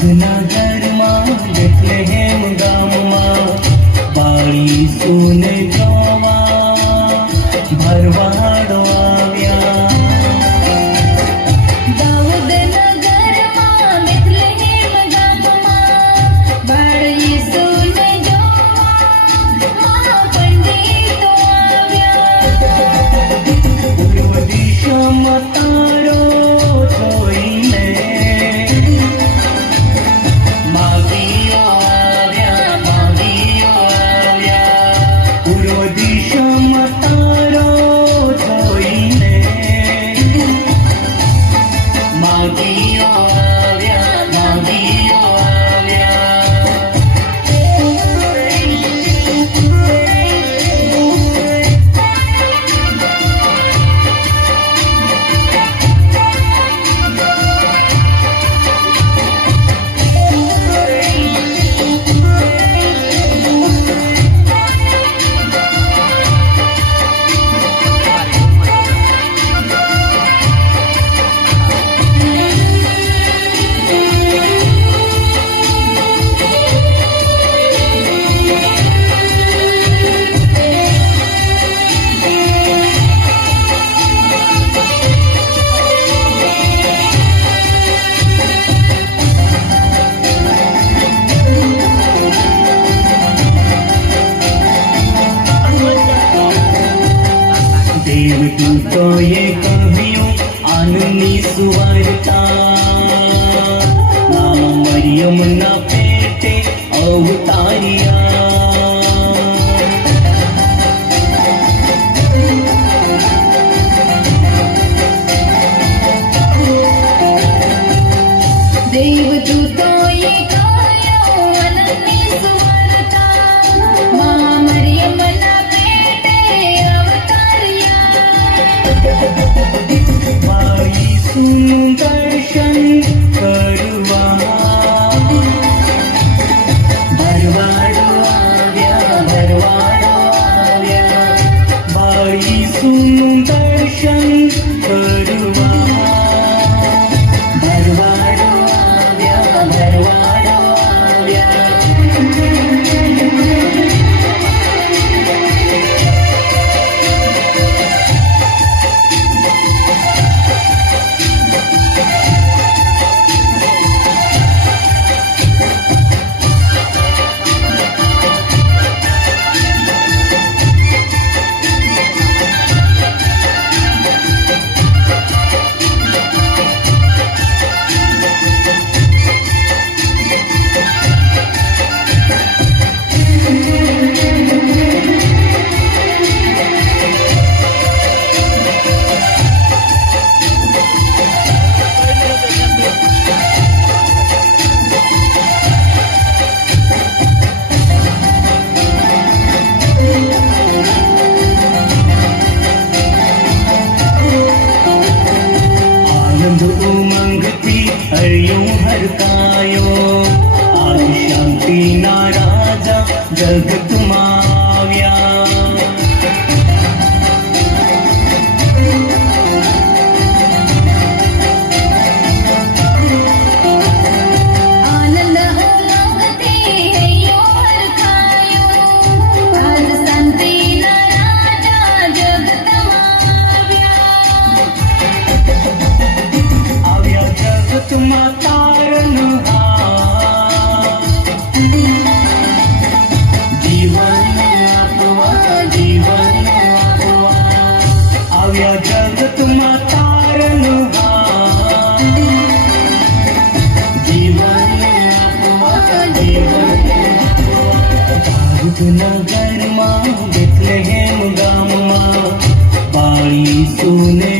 જુનાગઢમાં બેથલેહેમ ગામમાં પાળી સુને Maria, estoy en mm जल तुम આજના ઘરમાં બેથલેહેમ ગામમાં પાળી સુને